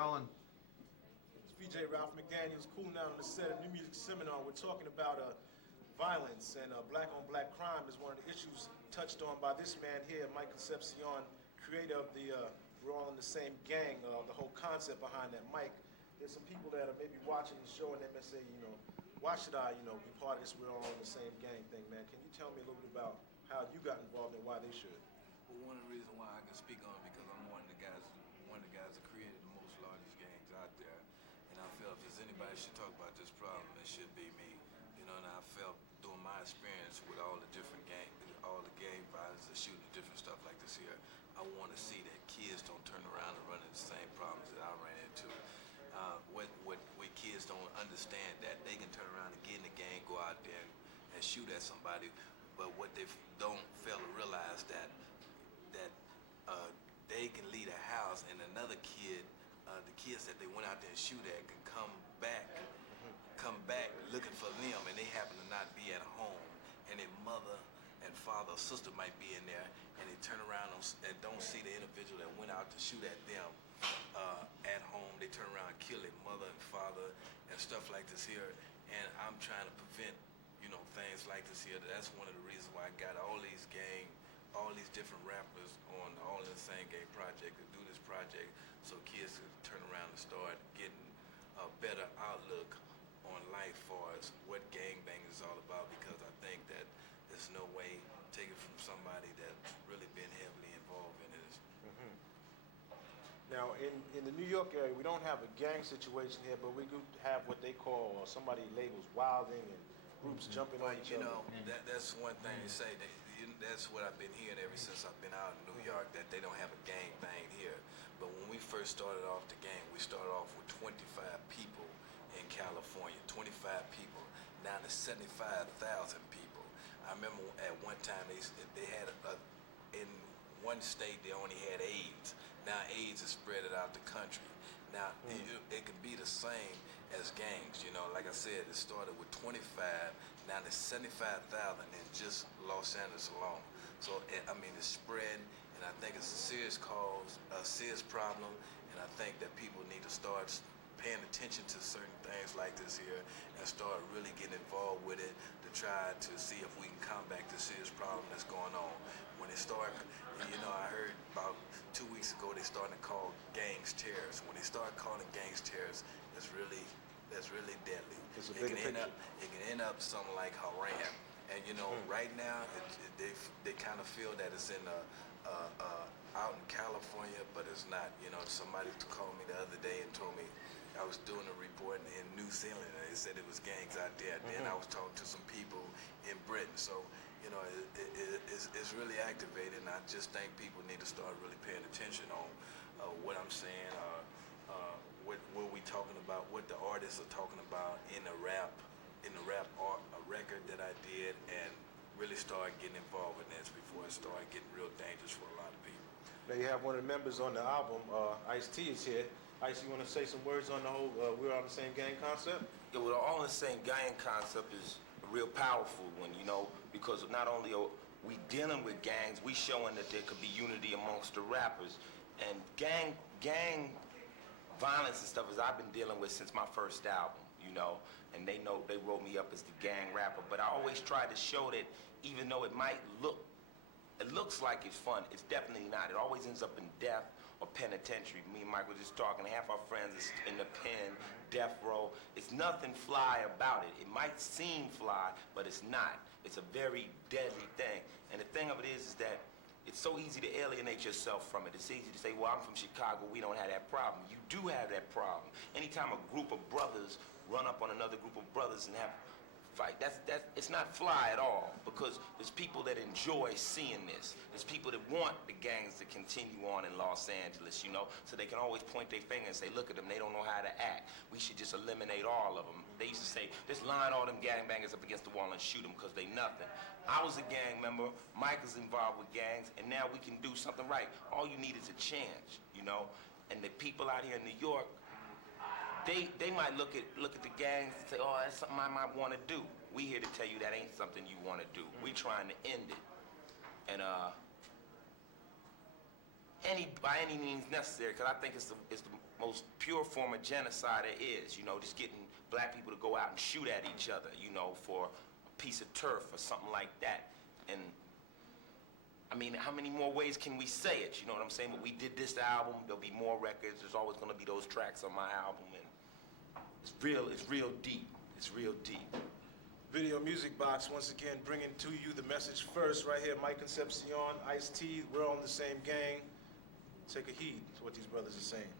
rolling. It's VJ Ralph McDaniels, cooling out on the set of New Music Seminar. We're talking about violence and black-on-black crime is one of the issues touched on by this man here, Mike Concepcion, creator of the We're All in the Same Gang, the whole concept behind that. Mike, there's some people that are maybe watching the show and they may say, why should I, be part of this We're All in the Same Gang thing, man? Can you tell me a little bit about how you got involved and why they should? Well, one of the reasons why I can speak on it because I'm one of the guys that created the most largest gangs out there, and I feel if there's anybody should talk about this problem, it should be me. And I felt during my experience with all the different gang violence, the shooting, different stuff like this here, I want to see that kids don't turn around and run into the same problems that I ran into. What kids don't understand that they can turn around and get in the gang, go out there and shoot at somebody, but what they don't fail to realize that they can leave a house and another kid, the kids that they went out there and shoot at can come back looking for them, and they happen to not be at home, and their mother and father or sister might be in there, and they turn around and don't see the individual that went out to shoot at them at home. They turn around and kill their mother and father and stuff like this here, and I'm trying to prevent things like this here. That's one of the reasons why I got all these different rappers on All in the Same Gang project to do this project so kids can turn around and start getting a better outlook on life for us, what gangbang is all about, because I think that there's no way take it from somebody that's really been heavily involved in it. Now, in the New York area, we don't have a gang situation here, but we do have what they call, or somebody labels wilding and groups jumping on each other. That's one thing to say. That's what I've been hearing ever since I've been out in New York, that they don't have a gang bang here. But when we first started off the gang, we started off with 25 people in California, 25 people, down to 75,000 people. I remember at one time they had in one state they only had AIDS. Now AIDS is spread out the country. Now it can be the same as gangs. Like I said, it started with 25, now there's 75,000 in just Los Angeles alone. So it's spreading, and I think it's a serious cause, a serious problem, and I think that people need to start paying attention to certain things like this here and start really getting involved with it to try to see if we can combat this serious problem that's going on. When they start, I heard about 2 weeks ago they started to call gangs terrorists. When they start calling gangs terrorists, that's really deadly. It can end up something like Haram. And right now they kind of feel that it's in out in California, but it's not. Somebody called me the other day and told me I was doing a report in New Zealand, and they said it was gangs out there. Then I was talking to some people in Britain, so it's really activated, and I just think people need to start really paying attention on what I'm saying, what we talking about, what the artists are talking about in the rap art, a record that I did, and really start getting involved in this before it started getting real dangerous for a lot of people. Now you have one of the members on the album, Ice-T is here. Ice, you want to say some words on the whole We're All in the Same Gang concept? Yeah, well, the All in the Same Gang concept is a real powerful one, because not only are we dealing with gangs, we showing that there could be unity amongst the rappers. And gang violence and stuff, as I've been dealing with since my first album, and they know they wrote me up as the gang rapper, but I always try to show that even though it looks like it's fun, it's definitely not. It always ends up in death or penitentiary. Me and Mike were just talking, half our friends is in the pen, death row. It's nothing fly about it. It might seem fly, but it's not. It's a very deadly thing. And the thing of it is that it's so easy to alienate yourself from it. It's easy to say, well, I'm from Chicago, we don't have that problem. You do have that problem. Anytime a group of brothers run up on another group of brothers and have fight, it's not fly at all, because there's people that enjoy seeing this. There's people that want the gangs to continue on in Los Angeles, so they can always point their finger and say, look at them, they don't know how to act. We should just eliminate all of them. They used to say, just line all them gangbangers up against the wall and shoot them because they nothing. I was a gang member, Mike is involved with gangs, and now we can do something right. All you need is a change, and the people out here in New York, they might look at the gangs and say, oh, that's something I might want to do. We here to tell you that ain't something you want to do. We trying to end it. And by any means necessary, because I think it's most pure form of genocide there is, you know, just getting black people to go out and shoot at each other, you know, for a piece of turf or something like that. And I mean, how many more ways can we say it? You know what I'm saying? But we did this album, there'll be more records, there's always gonna be those tracks on my album, and it's real deep. It's real deep. Video Music Box, once again, bringing to you the message first, right here, Mike Concepcion, Ice-T, we're on the same gang. Take a heed to what these brothers are saying.